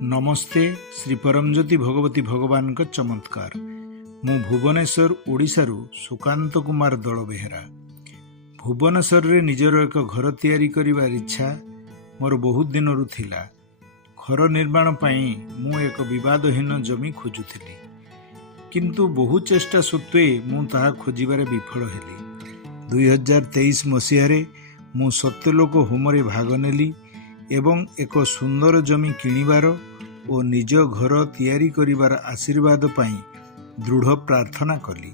नमस्ते श्री परमज्योति भगवती भगवान का चमत्कार। मु भुवनेश्वर ओडिशारू सुकांत कुमार दल बेहरा। भुवनेश्वर रे निजर एक घर तैयारी करिवार इच्छा मोर बहुत दिनरू थिला। घर निर्माण पई मु एक विवादहीन जमी खोजुथिली, किंतु बहु चेष्टा सत्वे मु ताहा खोजिबारे विफल हेली। 2023 मसीहारे मु सत्यलोक होमरे भाग नेली एवं एक सुंदर जमी किणिबार और निज घर तैयारी करिबार आशीर्वाद पाई दृढ़ प्रार्थना कली।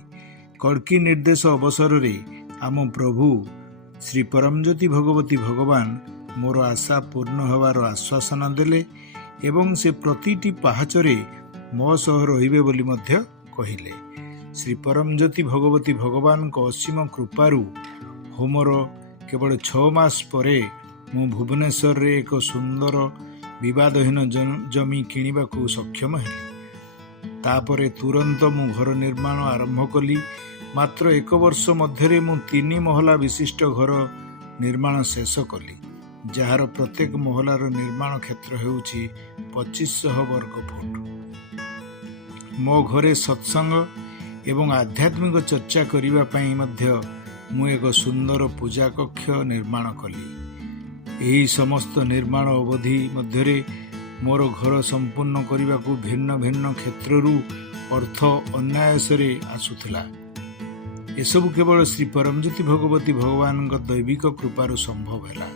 कड़की निर्देश अवसर रे आम प्रभु श्री परमज्योति भगवती भगवान मोर आशा पूर्ण होवार आश्वासन देले एवं से प्रतिटी पहाचरे मो सह रहिबे बोली मध्य कहिले। श्री परमज्योति भगवती भगवान को असीम कृपारू होमर केवल 6 मास परे मु भुवनेश्वर रे एक सुंदर विवादहीन जमी किणिबाकू सक्षम हेली। तापरे तुरंत मु घर निर्माण आरंभ कली। मात्र 1 वर्ष मध्यरे मु 3 महला विशिष्ट घर निर्माण शेष कली, जार प्रत्येक महलार निर्माण क्षेत्र हेउछि 2500 वर्ग फुट। मो घरे सत्संग एवं आध्यात्मिक चर्चा करिबा पई मध्य मु एक सुंदर पूजा कक्ष निर्माण कली। यही समस्त निर्माण अवधि मध्यरे मोर घर संपूर्ण करने को भिन्न भिन्न क्षेत्ररू अर्थ अन्यायसरे आसुथिला। एसबु केवल श्री परमज्योति भगवती भगवान दैविक कृपार संभव है।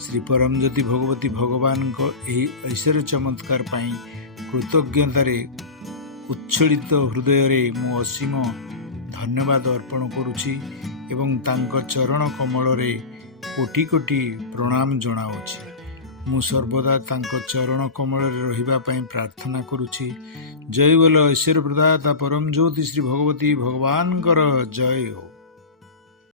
श्री परमज्योति भगवती भगवान यही ऐश्वर्य चमत्कार पाई कृतज्ञतारे उच्छलित हृदय रे मु असीम धन्यवाद अर्पण करुछि एवं तांको चरण कमल रे कोटि कोटि प्रणाम जनाऊँगी। मु सर्वदा तांको चरण कमल रे रहिबा पई प्रार्थना करुछि। जय बोलो ऐश्वर्य प्रदाता परम ज्योति श्री भगवती भगवान जय हो।